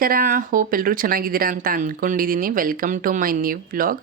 ನಮಸ್ಕಾರ. ಹೋಪ್ ಎಲ್ಲರೂ ಚೆನ್ನಾಗಿದ್ದೀರಾ ಅಂತ ಅಂದ್ಕೊಂಡಿದ್ದೀನಿ. Welcome to my new vlog.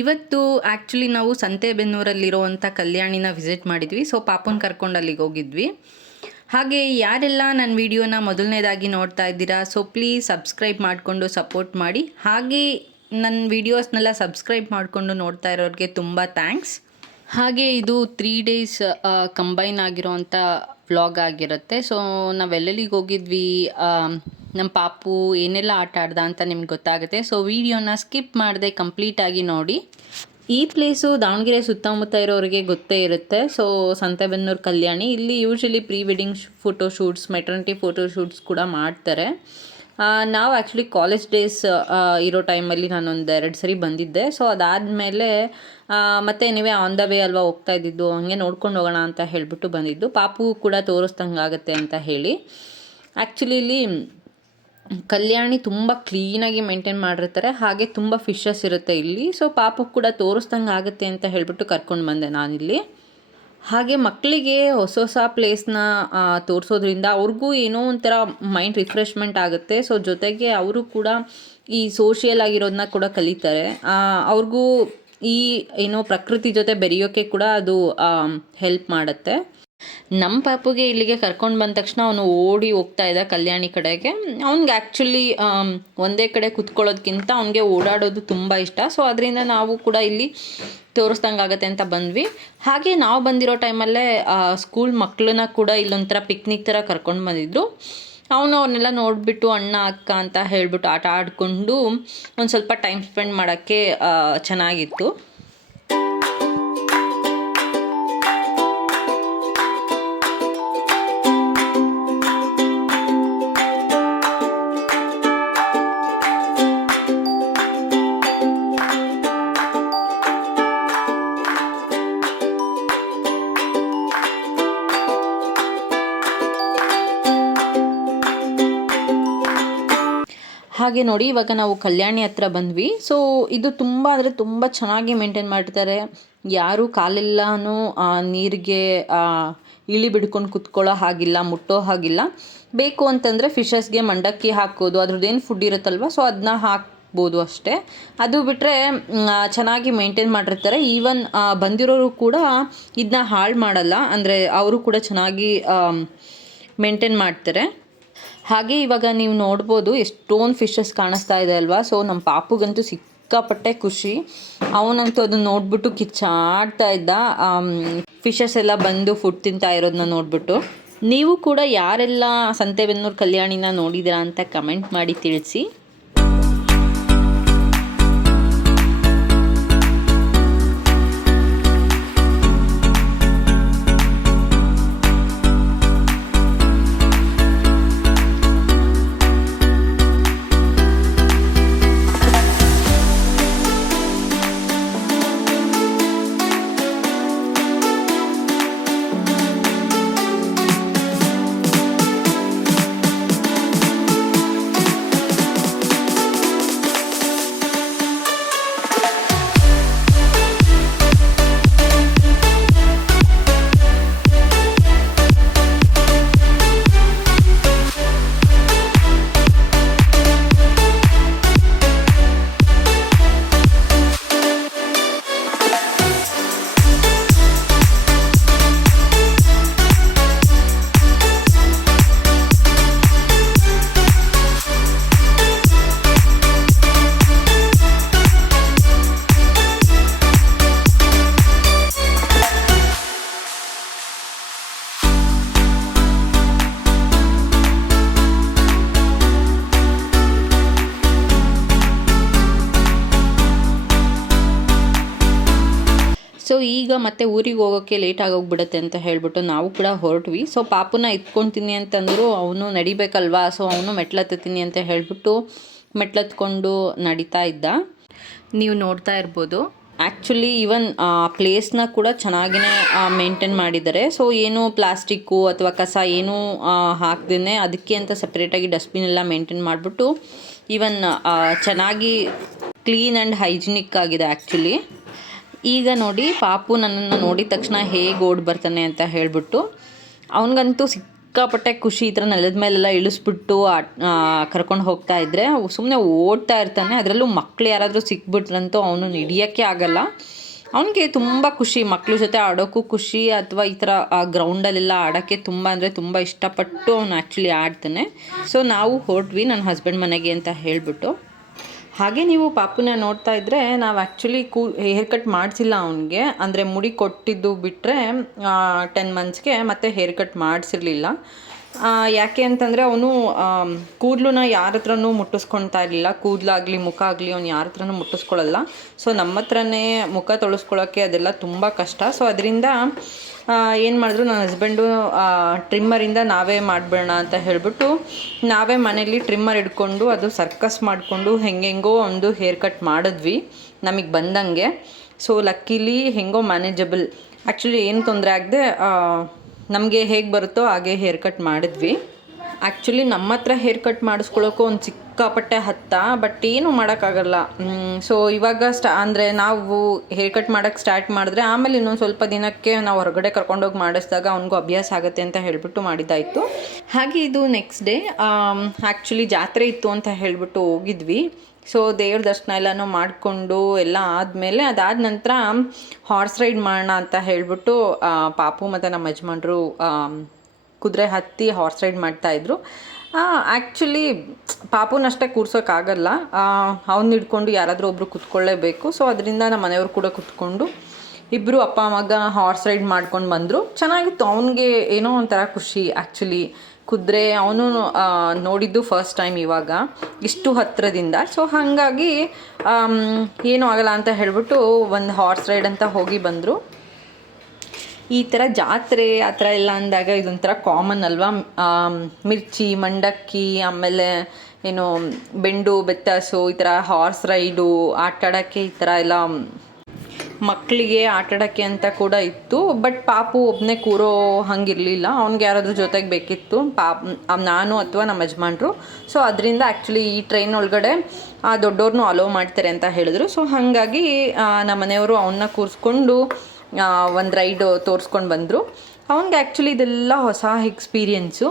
ಇವತ್ತು ಆ್ಯಕ್ಚುಲಿ ನಾವು ಸಂತೆಬೆನ್ನೂರಲ್ಲಿರುವಂಥ ಕಲ್ಯಾಣಿನ ವಿಸಿಟ್ ಮಾಡಿದ್ವಿ. ಸೊ ಪಾಪುನ ಕರ್ಕೊಂಡು ಅಲ್ಲಿಗೆ ಹೋಗಿದ್ವಿ. ಹಾಗೆ ಯಾರೆಲ್ಲ ನನ್ನ ವಿಡಿಯೋನ ಮೊದಲನೇದಾಗಿ ನೋಡ್ತಾ ಇದ್ದೀರಾ, ಸೊ ಪ್ಲೀಸ್ ಸಬ್ಸ್ಕ್ರೈಬ್ ಮಾಡಿಕೊಂಡು ಸಪೋರ್ಟ್ ಮಾಡಿ. ಹಾಗೆ ನನ್ನ ವೀಡಿಯೋಸ್ನೆಲ್ಲ ಸಬ್ಸ್ಕ್ರೈಬ್ ಮಾಡಿಕೊಂಡು ನೋಡ್ತಾ ಇರೋರಿಗೆ ತುಂಬ ಥ್ಯಾಂಕ್ಸ್. ಹಾಗೆ ಇದು 3 days ಕಂಬೈನ್ ಆಗಿರೋವಂಥ ವ್ಲಾಗ್ ಆಗಿರುತ್ತೆ. ಸೊ ನಾವೆಲ್ಲೆಲ್ಲಿಗೆ ಹೋಗಿದ್ವಿ, ನಮ್ಮ ಪಾಪು ಏನೆಲ್ಲ ಆಟ ಆಡ್ದ ಅಂತ ನಿಮ್ಗೆ ಗೊತ್ತಾಗುತ್ತೆ. ಸೊ ವಿಡಿಯೋನ ಸ್ಕಿಪ್ ಮಾಡದೆ ಕಂಪ್ಲೀಟಾಗಿ ನೋಡಿ. ಈ ಪ್ಲೇಸು ದಾವಣಗೆರೆ ಸುತ್ತಮುತ್ತ ಇರೋರಿಗೆ ಗೊತ್ತೇ ಇರುತ್ತೆ. ಸೊ ಸಂತೆಬೆನ್ನೂರು ಕಲ್ಯಾಣಿ, ಇಲ್ಲಿ usually pre wedding photoshoots, maternity photoshoots ಕೂಡ ಮಾಡ್ತಾರೆ. ನಾವು ಆ್ಯಕ್ಚುಲಿ ಕಾಲೇಜ್ ಡೇಸ್ ಇರೋ ಟೈಮಲ್ಲಿ ನಾನೊಂದು 2 ಸರಿ ಬಂದಿದ್ದೆ. ಸೊ ಅದಾದಮೇಲೆ ಮತ್ತೆ ನೀವೇ ಆನ್ ದ ವೇ ಅಲ್ವಾ ಹೋಗ್ತಾ ಇದ್ದಿದ್ದು, ಹಂಗೆ ನೋಡ್ಕೊಂಡು ಹೋಗೋಣ ಅಂತ ಹೇಳಿಬಿಟ್ಟು ಬಂದಿದ್ದು. ಪಾಪು ಕೂಡ ತೋರಿಸ್ದಂಗೆ ಆಗುತ್ತೆ ಅಂತ ಹೇಳಿ. ಆ್ಯಕ್ಚುಲಿ ಇಲ್ಲಿ ಕಲ್ಯಾಣಿ ತುಂಬ ಕ್ಲೀನಾಗಿ ಮೇಂಟೈನ್ ಮಾಡಿರ್ತಾರೆ. ಹಾಗೆ ತುಂಬ ಫಿಶಸ್ ಇರುತ್ತೆ ಇಲ್ಲಿ. ಸೊ ಪಾಪು ಕೂಡ ತೋರಿಸ್ದಂಗೆ ಆಗುತ್ತೆ ಅಂತ ಹೇಳಿಬಿಟ್ಟು ಕರ್ಕೊಂಡು ಬಂದೆ ನಾನಿಲ್ಲಿ. ಹಾಗೆ ಮಕ್ಕಳಿಗೆ ಹೊಸ ಪ್ಲೇಸ್ನ ತೋರಿಸೋದ್ರಿಂದ ಅವ್ರಿಗೂ ಏನೋ ಒಂಥರ ಮೈಂಡ್ ರಿಫ್ರೆಶ್ಮೆಂಟ್ ಆಗುತ್ತೆ. ಸೊ ಜೊತೆಗೆ ಅವರು ಕೂಡ ಈ ಸೋಷಿಯಲ್ ಆಗಿರೋದನ್ನ ಕೂಡ ಕಲಿತಾರೆ. ಅವ್ರಿಗೂ ಈ ಏನೋ ಪ್ರಕೃತಿ ಜೊತೆ ಬೆರೆಯೋಕ್ಕೆ ಕೂಡ ಅದು ಹೆಲ್ಪ್ ಮಾಡುತ್ತೆ. ನಮ್ಮ ಪಾಪುಗೆ ಇಲ್ಲಿಗೆ ಕರ್ಕೊಂಡು ಬಂದ ತಕ್ಷಣ ಅವನು ಓಡಿ ಹೋಗ್ತಾ ಇದ್ದ ಕಲ್ಯಾಣಿ ಕಡೆಗೆ. ಅವ್ನಿಗೆ ಆ್ಯಕ್ಚುಲಿ ಒಂದೇ ಕಡೆ ಕುತ್ಕೊಳ್ಳೋದಕ್ಕಿಂತ ಅವನಿಗೆ ಓಡಾಡೋದು ತುಂಬ ಇಷ್ಟ. ಸೊ ಅದರಿಂದ ನಾವು ಕೂಡ ಇಲ್ಲಿ ತೋರಿಸ್ದಂಗೆ ಆಗುತ್ತೆ ಅಂತ ಬಂದ್ವಿ. ಹಾಗೆ ನಾವು ಬಂದಿರೋ ಟೈಮಲ್ಲೇ ಸ್ಕೂಲ್ ಮಕ್ಕಳನ್ನ ಕೂಡ ಇಲ್ಲೊಂಥರ ಪಿಕ್ನಿಕ್ ಥರ ಕರ್ಕೊಂಡು ಬಂದಿದ್ರು. ಅವ್ರನ್ನೆಲ್ಲ ನೋಡಿಬಿಟ್ಟು ಅಣ್ಣ ಅಕ್ಕ ಅಂತ ಹೇಳಿಬಿಟ್ಟು ಆಟ ಆಡಿಕೊಂಡು ಒಂದು ಸ್ವಲ್ಪ ಟೈಮ್ ಸ್ಪೆಂಡ್ ಮಾಡೋಕ್ಕೆ ಚೆನ್ನಾಗಿತ್ತು. ಹಾಗೆ ನೋಡಿ, ಇವಾಗ ನಾವು ಕಲ್ಯಾಣಿ ಹತ್ರ ಬಂದ್ವಿ. ಸೊ ಇದು ತುಂಬ ಅಂದರೆ ತುಂಬ ಚೆನ್ನಾಗಿ ಮೇಂಟೈನ್ ಮಾಡ್ತಾರೆ. ಯಾರೂ ಕಾಲೆಲ್ಲನೂ ನೀರಿಗೆ ಇಳಿ ಬಿಡ್ಕೊಂಡು ಕುತ್ಕೊಳ್ಳೋ ಹಾಗಿಲ್ಲ, ಮುಟ್ಟೋ ಹಾಗಿಲ್ಲ. ಬೇಕು ಅಂತಂದರೆ ಫಿಶಸ್ಗೆ ಮಂಡಕ್ಕಿ ಹಾಕೋದು, ಅದ್ರದ್ದೇನು ಫುಡ್ ಇರುತ್ತಲ್ವ, ಸೊ ಅದನ್ನ ಹಾಕ್ಬೋದು ಅಷ್ಟೇ. ಅದು ಬಿಟ್ಟರೆ ಚೆನ್ನಾಗಿ ಮೇಂಟೈನ್ ಮಾಡಿರ್ತಾರೆ. ಈವನ್ ಬಂದಿರೋರು ಕೂಡ ಇದನ್ನ ಹಾಳು ಮಾಡಲ್ಲ, ಅಂದರೆ ಅವರು ಕೂಡ ಚೆನ್ನಾಗಿ ಮೇಂಟೈನ್ ಮಾಡ್ತಾರೆ. ಹಾಗೆ ಇವಾಗ ನೀವು ನೋಡ್ಬೋದು ಎಷ್ಟೊಂದು ಫಿಶಸ್ ಕಾಣಿಸ್ತಾ ಇದೆ ಅಲ್ವಾ. ಸೊ ನಮ್ಮ ಪಾಪುಗಂತೂ ಸಿಕ್ಕಾಪಟ್ಟೆ ಖುಷಿ. ಅವನಂತೂ ಅದನ್ನ ನೋಡ್ಬಿಟ್ಟು ಕಿಚ್ಚಾಡ್ತಾ ಇದ್ದ, ಫಿಶಸ್ ಎಲ್ಲ ಬಂದು ಫುಡ್ ತಿಂತಾ ಇರೋದನ್ನ ನೋಡ್ಬಿಟ್ಟು. ನೀವು ಕೂಡ ಯಾರೆಲ್ಲ ಸಂತೆಬೆನ್ನೂರು ಕಲ್ಯಾಣಿನ ನೋಡಿದ್ದೀರಾ ಅಂತ ಕಮೆಂಟ್ ಮಾಡಿ ತಿಳಿಸಿ. ಸೊ ಈಗ ಮತ್ತೆ ಊರಿಗೆ ಹೋಗೋಕ್ಕೆ ಲೇಟ್ ಆಗೋಗ್ಬಿಡುತ್ತೆ ಅಂತ ಹೇಳಿಬಿಟ್ಟು ನಾವು ಕೂಡ ಹೊರಟ್ವಿ. ಸೊ ಪಾಪುನ ಎತ್ಕೊಳ್ತೀನಿ ಅಂತಂದರು, ಅವನು ನಡಿಬೇಕಲ್ವಾ. ಸೊ ಅವನು ಮೆಟ್ಲತ್ತೀನಿ ಅಂತ ಹೇಳಿಬಿಟ್ಟು ಮೆಟ್ಲತ್ಕೊಂಡು ನಡೀತಾ ಇದ್ದ. ನೀವು ನೋಡ್ತಾ ಇರ್ಬೋದು. ಆ್ಯಕ್ಚುಲಿ ಈವನ್ ಪ್ಲೇಸ್ನ ಕೂಡ ಚೆನ್ನಾಗಿಯೇ ಮೇಂಟೈನ್ ಮಾಡಿದ್ದಾರೆ. ಸೊ ಏನು ಪ್ಲಾಸ್ಟಿಕ್ಕು ಅಥವಾ ಕಸ ಏನೂ ಹಾಕ್ದೇ ಅದಕ್ಕೆ ಅಂತ ಸಪ್ರೇಟಾಗಿ ಡಸ್ಟ್ಬಿನ್ ಎಲ್ಲ ಮೇಂಟೈನ್ ಮಾಡಿಬಿಟ್ಟು ಈವನ್ ಚೆನ್ನಾಗಿ ಕ್ಲೀನ್ ಆ್ಯಂಡ್ ಹೈಜಿನಿಕ್ ಆಗಿದೆ ಆ್ಯಕ್ಚುಲಿ. ಈಗ ನೋಡಿ, ಪಾಪು ನನ್ನನ್ನು ನೋಡಿದ ತಕ್ಷಣ ಹೇಗೆ ಓಡಿ ಬರ್ತಾನೆ ಅಂತ ಹೇಳಿಬಿಟ್ಟು. ಅವನಿಗಂತೂ ಸಿಕ್ಕಾಪಟ್ಟೆ ಖುಷಿ. ಈ ಥರ ನೆಲದ ಮೇಲೆಲ್ಲ ಇಳಿಸ್ಬಿಟ್ಟು ಕರ್ಕೊಂಡು ಹೋಗ್ತಾ ಇದ್ದರೆ ಸುಮ್ಮನೆ ಓಡ್ತಾ ಇರ್ತಾನೆ. ಅದರಲ್ಲೂ ಮಕ್ಳು ಯಾರಾದರೂ ಸಿಕ್ಬಿಟ್ರಂತೂ ಅವನು ಹಿಡಿಯೋಕ್ಕೆ ಆಗಲ್ಲ. ಅವನಿಗೆ ತುಂಬ ಖುಷಿ, ಮಕ್ಳ ಜೊತೆ ಆಡೋಕ್ಕೂ ಖುಷಿ, ಅಥವಾ ಈ ಥರ ಗ್ರೌಂಡಲ್ಲೆಲ್ಲ ಆಡೋಕ್ಕೆ ತುಂಬ ಅಂದರೆ ತುಂಬ ಇಷ್ಟಪಟ್ಟು ಅವನು ಆ್ಯಕ್ಚುಲಿ ಆಡ್ತಾನೆ. ಸೊ ನಾವು ಹೊರಟ್ವಿ ನನ್ನ ಹಸ್ಬೆಂಡ್ ಮನೆಗೆ ಅಂತ ಹೇಳಿಬಿಟ್ಟು. ಹಾಗೆ ನೀವು ಪಾಪುನ ನೋಡ್ತಾ ಇದ್ದರೆ ನಾವು ಆ್ಯಕ್ಚುಲಿ ಹೇರ್ ಕಟ್ ಮಾಡಿಸಿಲ್ಲ ಅವನಿಗೆ. ಅಂದರೆ ಮುಡಿ ಕೊಟ್ಟಿದ್ದು ಬಿಟ್ಟರೆ 10 ಮಂತ್ಸ್ಗೆ ಮತ್ತು ಹೇರ್ ಕಟ್ ಮಾಡಿಸಿರ್ಲಿಲ್ಲ. ಯಾಕೆ ಅಂತಂದರೆ ಅವನು ಕೂದಲನ್ನ ಯಾರ ಹತ್ರನೂ ಮುಟ್ಟಿಸ್ಕೊಳ್ತಾ ಇರಲಿಲ್ಲ. ಕೂದಲಾಗಲಿ ಮುಖ ಆಗಲಿ ಅವ್ನು ಯಾರ ಹತ್ರನೂ ಮುಟ್ಟಿಸ್ಕೊಳ್ಳಲ್ಲ. ಸೊ ನಮ್ಮ ಹತ್ರನೇ ಮುಖ ತೊಳಸ್ಕೊಳ್ಳೋಕ್ಕೆ ಅದೆಲ್ಲ ತುಂಬ ಕಷ್ಟ. ಸೊ ಅದರಿಂದ ಏನು ಮಾಡಿದ್ರು ನನ್ನ ಹಸ್ಬೆಂಡು ಟ್ರಿಮ್ಮರಿಂದ ನಾವೇ ಮಾಡಿಬಿಡೋಣ ಅಂತ ಹೇಳಿಬಿಟ್ಟು ನಾವೇ ಮನೇಲಿ ಟ್ರಿಮ್ಮರ್ ಹಿಡ್ಕೊಂಡು ಅದು ಸರ್ಕಸ್ ಮಾಡಿಕೊಂಡು ಹೆಂಗೆಂಗೋ ಒಂದು ಹೇರ್ ಕಟ್ ಮಾಡಿದ್ವಿ ನಮಗೆ ಬಂದಂಗೆ. ಸೊ ಲಕ್ಕಿಲಿ ಹೆಂಗೋ ಮ್ಯಾನೇಜಬಲ್, ಆ್ಯಕ್ಚುಲಿ ಏನು ತೊಂದರೆ ಆಗದೆ ನಮಗೆ ಹೇಗೆ ಬರುತ್ತೋ ಹಾಗೆ ಹೇರ್ ಕಟ್ ಮಾಡಿದ್ವಿ. ಆ್ಯಕ್ಚುಲಿ ನಮ್ಮ ಹತ್ರ ಹೇರ್ ಕಟ್ ಮಾಡಿಸ್ಕೊಳ್ಳೋಕ್ಕೂ ಒಂದು ಸಿಕ್ಕಾಪಟ್ಟೆ ಹತ್ತ, ಬಟ್ ಏನೂ ಮಾಡೋಕ್ಕಾಗಲ್ಲ. ಸೊ ಇವಾಗ ಅಂದರೆ ನಾವು ಹೇರ್ ಕಟ್ ಮಾಡೋಕ್ಕೆ ಸ್ಟಾರ್ಟ್ ಮಾಡಿದ್ರೆ ಆಮೇಲೆ ಇನ್ನೊಂದು ಸ್ವಲ್ಪ ದಿನಕ್ಕೆ ನಾವು ಹೊರಗಡೆ ಕರ್ಕೊಂಡೋಗಿ ಮಾಡಿಸಿದಾಗ ಅವ್ನಿಗೂ ಅಭ್ಯಾಸ ಆಗುತ್ತೆ ಅಂತ ಹೇಳಿಬಿಟ್ಟು ಮಾಡಿದ್ದಾಯಿತು. ಹಾಗೆ ಇದು ನೆಕ್ಸ್ಟ್ ಡೇ ಆ್ಯಕ್ಚುಲಿ ಜಾತ್ರೆ ಇತ್ತು ಅಂತ ಹೇಳಿಬಿಟ್ಟು ಹೋಗಿದ್ವಿ. ಸೊ ದೇವ್ರ ದರ್ಶನ ಎಲ್ಲನೂ ಮಾಡಿಕೊಂಡು ಎಲ್ಲ ಆದಮೇಲೆ ಅದಾದ ನಂತರ ಹಾರ್ಸ್ ರೈಡ್ ಮಾಡೋಣ ಅಂತ ಹೇಳಿಬಿಟ್ಟು ಪಾಪು ಮತ್ತು ನಮ್ಮ ಯಜಮಾನ್ರು ಕುದುರೆ ಹತ್ತಿ ಹಾರ್ಸ್ ರೈಡ್ ಮಾಡ್ತಾಯಿದ್ರು. ಆ್ಯಕ್ಚುಲಿ ಪಾಪುನಷ್ಟೇ ಕೂರ್ಸೋಕ್ಕಾಗಲ್ಲ, ಅವ್ನು ಹಿಡ್ಕೊಂಡು ಯಾರಾದರೂ ಒಬ್ಬರು ಕೂತ್ಕೊಳ್ಳೇಬೇಕು. ಸೊ ಅದರಿಂದ ನಮ್ಮ ಮನೆಯವರು ಕೂಡ ಕೂತ್ಕೊಂಡು ಇಬ್ಬರು ಅಪ್ಪ ಮಗ ಹಾರ್ಸ್ ರೈಡ್ ಮಾಡ್ಕೊಂಡು ಬಂದರು. ಚೆನ್ನಾಗಿತ್ತು. ಅವನಿಗೆ ಏನೋ ಒಂಥರ ಖುಷಿ. ಆ್ಯಕ್ಚುಲಿ ಕುದುರೆ ಅವನು ನೋಡಿದ್ದು ಫಸ್ಟ್ ಟೈಮ್ ಇವಾಗ ಇಷ್ಟು ಹತ್ತಿರದಿಂದ. ಸೊ ಹಾಗಾಗಿ ಏನೂ ಆಗಲ್ಲ ಅಂತ ಹೇಳಿಬಿಟ್ಟು ಒಂದು ಹಾರ್ಸ್ ರೈಡ್ ಅಂತ ಹೋಗಿ ಬಂದರು. ಈ ಥರ ಜಾತ್ರೆ ಆ ಥರ ಎಲ್ಲ ಅಂದಾಗ ಇದೊಂಥರ ಕಾಮನ್ ಅಲ್ವಾ. ಮಿರ್ಚಿ, ಮಂಡಕ್ಕಿ, ಆಮೇಲೆ ಏನು ಬೆಂಡು ಬೆತ್ತಾಸು, ಈ ಥರ ಹಾರ್ಸ್ ರೈಡು ಆಟಾಡೋಕ್ಕೆ ಈ ಥರ ಎಲ್ಲ ಮಕ್ಕಳಿಗೆ ಆಟಾಡೋಕ್ಕೆ ಅಂತ ಕೂಡ ಇತ್ತು. ಬಟ್ ಪಾಪು ಒಬ್ಬನೇ ಕೂರೋ ಹಂಗಿರಲಿಲ್ಲ, ಅವ್ನಿಗೆ ಯಾರಾದರೂ ಜೊತೆಗೆ ಬೇಕಿತ್ತು, ನಾನು ಅಥವಾ ನಮ್ಮ ಯಜಮಾನ್ರು. ಸೊ ಅದರಿಂದ ಆ್ಯಕ್ಚುಲಿ ಈ ಟ್ರೈನ್ ಒಳಗಡೆ ದೊಡ್ಡವ್ರನ್ನೂ ಅಲೋ ಮಾಡ್ತಾರೆ ಅಂತ ಹೇಳಿದ್ರು. ಸೊ ಹಾಗಾಗಿ ನಮ್ಮ ಮನೆಯವರು ಅವನ್ನ ಕೂರಿಸ್ಕೊಂಡು ಒಂದು ರೈಡ್ ತೋರಿಸ್ಕೊಂಡು ಬಂದರು. ಅವ್ನಿಗೆ ಆ್ಯಕ್ಚುಲಿ ಇದೆಲ್ಲ ಹೊಸ ಎಕ್ಸ್ಪೀರಿಯೆನ್ಸು.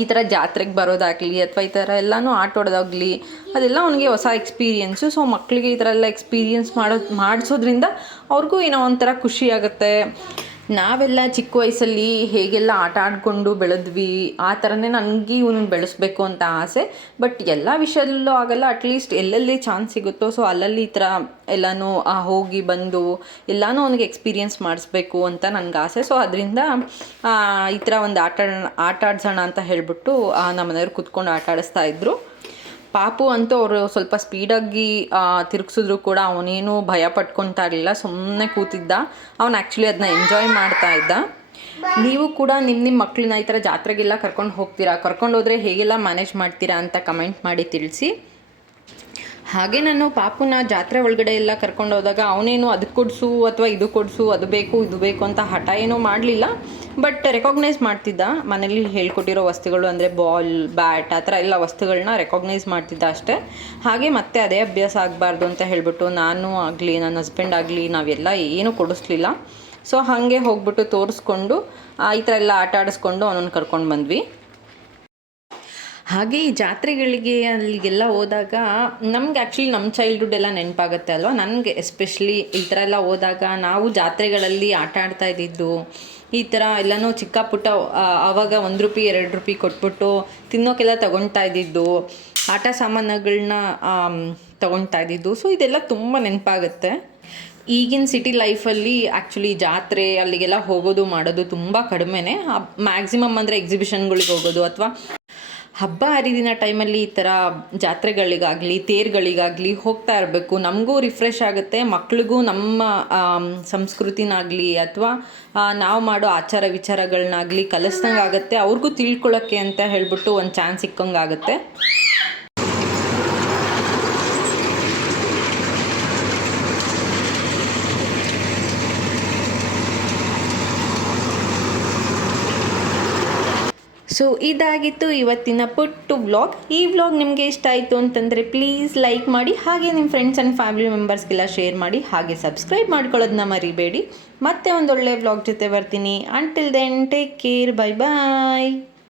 ಈ ಥರ ಜಾತ್ರೆಗೆ ಬರೋದಾಗಲಿ ಅಥವಾ ಈ ಥರ ಎಲ್ಲನೂ ಆಟೋಡೋದಾಗಲಿ ಅದೆಲ್ಲ ಅವನಿಗೆ ಹೊಸ ಎಕ್ಸ್ಪೀರಿಯೆನ್ಸು. ಸೊ ಮಕ್ಕಳಿಗೆ ಈ ಥರ ಎಲ್ಲ ಎಕ್ಸ್ಪೀರಿಯೆನ್ಸ್ ಮಾಡಿಸೋದ್ರಿಂದ ಅವ್ರಿಗೂ ಏನೋ ಒಂಥರ ಖುಷಿ ಆಗುತ್ತೆ. ನಾವೆಲ್ಲ ಚಿಕ್ಕ ವಯಸ್ಸಲ್ಲಿ ಹೇಗೆಲ್ಲ ಆಟ ಆಡಿಕೊಂಡು ಬೆಳೆದ್ವಿ ಆ ಥರನೇ ನನಗೆ ಇವನು ಬೆಳೆಸ್ಬೇಕು ಅಂತ ಆಸೆ. ಬಟ್ ಎಲ್ಲ ವಿಷಯದಲ್ಲೂ ಆಗಲ್ಲ, ಅಟ್ಲೀಸ್ಟ್ ಎಲ್ಲೆಲ್ಲಿ ಚಾನ್ಸ್ ಸಿಗುತ್ತೋ ಸೊ ಅಲ್ಲಲ್ಲಿ ಈ ಥರ ಎಲ್ಲನೂ ಹೋಗಿ ಬಂದು ಎಲ್ಲನೂ ಅವನಿಗೆ ಎಕ್ಸ್ಪೀರಿಯೆನ್ಸ್ ಮಾಡಿಸ್ಬೇಕು ಅಂತ ನನಗೆ ಆಸೆ. ಸೊ ಅದರಿಂದ ಈ ಥರ ಒಂದು ಆಟ ಆಡ್ಸೋಣ ಅಂತ ಹೇಳಿಬಿಟ್ಟು ನಮ್ಮ ಮನೆಯವ್ರು ಕೂತ್ಕೊಂಡು ಆಟ ಆಡಿಸ್ತಾ ಇದ್ದರು. ಪಾಪು ಅಂತೂ ಅವರು ಸ್ವಲ್ಪ ಸ್ಪೀಡಾಗಿ ತಿರುಗಿಸಿದ್ರು ಕೂಡ ಅವನೇನು ಭಯ ಪಟ್ಕೊತಾ ಇರಲಿಲ್ಲ, ಸುಮ್ಮನೆ ಕೂತಿದ್ದ. ಅವನು ಆ್ಯಕ್ಚುಲಿ ಅದನ್ನ ಎಂಜಾಯ್ ಮಾಡ್ತಾ ಇದ್ದ. ನೀವು ಕೂಡ ನಿಮ್ಮ ಮಕ್ಕಳನ್ನ ಈ ಥರ ಜಾತ್ರೆಗೆಲ್ಲ ಕರ್ಕೊಂಡು ಹೋಗ್ತೀರಾ, ಕರ್ಕೊಂಡು ಹೋದರೆ ಹೇಗೆಲ್ಲ ಮ್ಯಾನೇಜ್ ಮಾಡ್ತೀರಾ ಅಂತ ಕಮೆಂಟ್ ಮಾಡಿ ತಿಳಿಸಿ. ಹಾಗೆ ನಾನು ಪಾಪುನ ಜಾತ್ರೆ ಒಳಗಡೆ ಎಲ್ಲ ಕರ್ಕೊಂಡು ಹೋದಾಗ ಅವನೇನು ಅದಕ್ಕೆ ಕೊಡಿಸು ಅಥವಾ ಇದು ಕೊಡಿಸು, ಅದು ಬೇಕು ಇದು ಬೇಕು ಅಂತ ಹಠ ಏನೂ ಮಾಡಲಿಲ್ಲ. ಬಟ್ ರೆಕಾಗ್ನೈಸ್ ಮಾಡ್ತಿದ್ದ, ಮನೇಲಿ ಹೇಳ್ಕೊಟ್ಟಿರೋ ವಸ್ತುಗಳು ಅಂದರೆ ಬಾಲ್, ಬ್ಯಾಟ್ ಆ ಥರ ಎಲ್ಲ ವಸ್ತುಗಳನ್ನ ರೆಕಾಗ್ನೈಸ್ ಮಾಡ್ತಿದ್ದ ಅಷ್ಟೇ. ಹಾಗೆ ಮತ್ತೆ ಅದೇ ಅಭ್ಯಾಸ ಆಗಬಾರ್ದು ಅಂತ ಹೇಳಿಬಿಟ್ಟು ನಾನು ಆಗಲಿ ನನ್ನ ಹಸ್ಬೆಂಡ್ ಆಗಲಿ ನಾವೆಲ್ಲ ಏನೂ ಕೊಡಿಸ್ಲಿಲ್ಲ. ಸೊ ಹಾಗೆ ಹೋಗ್ಬಿಟ್ಟು ತೋರಿಸ್ಕೊಂಡು ಈ ಥರ ಎಲ್ಲ ಆಟ ಆಡಿಸ್ಕೊಂಡು ಅವನನ್ನು ಕರ್ಕೊಂಡು ಬಂದ್ವಿ. ಹಾಗೆ ಈ ಜಾತ್ರೆಗಳಿಗೆ ಅಲ್ಲಿಗೆಲ್ಲ ಹೋದಾಗ ನಮ್ಗೆ ಆ್ಯಕ್ಚುಲಿ ನಮ್ಮ ಚೈಲ್ಡ್ಹುಡ್ ಎಲ್ಲ ನೆನಪಾಗುತ್ತೆ ಅಲ್ವಾ. ನನಗೆ ಎಸ್ಪೆಷಲಿ ಈ ಥರ ಎಲ್ಲ ಹೋದಾಗ ನಾವು ಜಾತ್ರೆಗಳಲ್ಲಿ ಆಟ ಆಡ್ತಾ ಇದ್ದಿದ್ದು ಈ ಥರ ಎಲ್ಲನೂ ಚಿಕ್ಕ ಪುಟ್ಟ ಆವಾಗ 1 ರೂಪಾಯಿ 2 ರೂಪಾಯಿ ಕೊಟ್ಬಿಟ್ಟು ತಿನ್ನೋಕ್ಕೆಲ್ಲ ತೊಗೊಳ್ತಾ ಇದ್ದಿದ್ದು, ಆಟ ಸಾಮಾನುಗಳನ್ನ ತೊಗೊಳ್ತಾ ಇದ್ದಿದ್ದು. ಸೊ ಇದೆಲ್ಲ ತುಂಬ ನೆನಪಾಗುತ್ತೆ. ಈಗಿನ ಸಿಟಿ ಲೈಫಲ್ಲಿ ಆ್ಯಕ್ಚುಲಿ ಜಾತ್ರೆ ಅಲ್ಲಿಗೆಲ್ಲ ಹೋಗೋದು ಮಾಡೋದು ತುಂಬ ಕಡಿಮೆನೇ. ಮ್ಯಾಕ್ಸಿಮಮ್ ಅಂದರೆ ಎಕ್ಸಿಬಿಷನ್ಗಳಿಗೆ ಹೋಗೋದು ಅಥವಾ ಹಬ್ಬ ಹರಿದಿನ ಟೈಮಲ್ಲಿ ಈ ಥರ ಜಾತ್ರೆಗಳಿಗಾಗಲಿ ತೇರುಗಳಿಗಾಗಲಿ ಹೋಗ್ತಾ ಇರಬೇಕು. ನಮಗೂ ರಿಫ್ರೆಶ್ ಆಗುತ್ತೆ, ಮಕ್ಳಿಗೂ ನಮ್ಮ ಸಂಸ್ಕೃತಿನಾಗಲಿ ಅಥವಾ ನಾವು ಮಾಡೋ ಆಚಾರ ವಿಚಾರಗಳನ್ನಾಗಲಿ ಕಲಿಸ್ದಂಗೆ ಆಗುತ್ತೆ, ಅವ್ರಿಗೂ ತಿಳ್ಕೊಳ್ಳೋಕ್ಕೆ ಅಂತ ಹೇಳ್ಬಿಟ್ಟು ಒಂದು ಚಾನ್ಸ್ ಸಿಕ್ಕಂಗೆ ಆಗುತ್ತೆ. ಸೊ ಇದಾಗಿತ್ತು ಇವತ್ತಿನ ಪುಟ್ಟು ವ್ಲಾಗ್. ಈ ವ್ಲಾಗ್ ನಿಮಗೆ ಇಷ್ಟ ಆಯಿತು ಅಂತಂದರೆ ಪ್ಲೀಸ್ ಲೈಕ್ ಮಾಡಿ, ಹಾಗೆ ನಿಮ್ಮ ಫ್ರೆಂಡ್ಸ್ ಆ್ಯಂಡ್ ಫ್ಯಾಮಿಲಿ ಮೆಂಬರ್ಸ್ಗೆಲ್ಲ ಶೇರ್ ಮಾಡಿ, ಹಾಗೆ ಸಬ್ಸ್ಕ್ರೈಬ್ ಮಾಡ್ಕೊಳ್ಳೋದನ್ನ ಮರಿಬೇಡಿ. ಮತ್ತೆ ಒಂದೊಳ್ಳೆ ವ್ಲಾಗ್ ಜೊತೆ ಬರ್ತೀನಿ. Until then take care, bye ಬಾಯ್.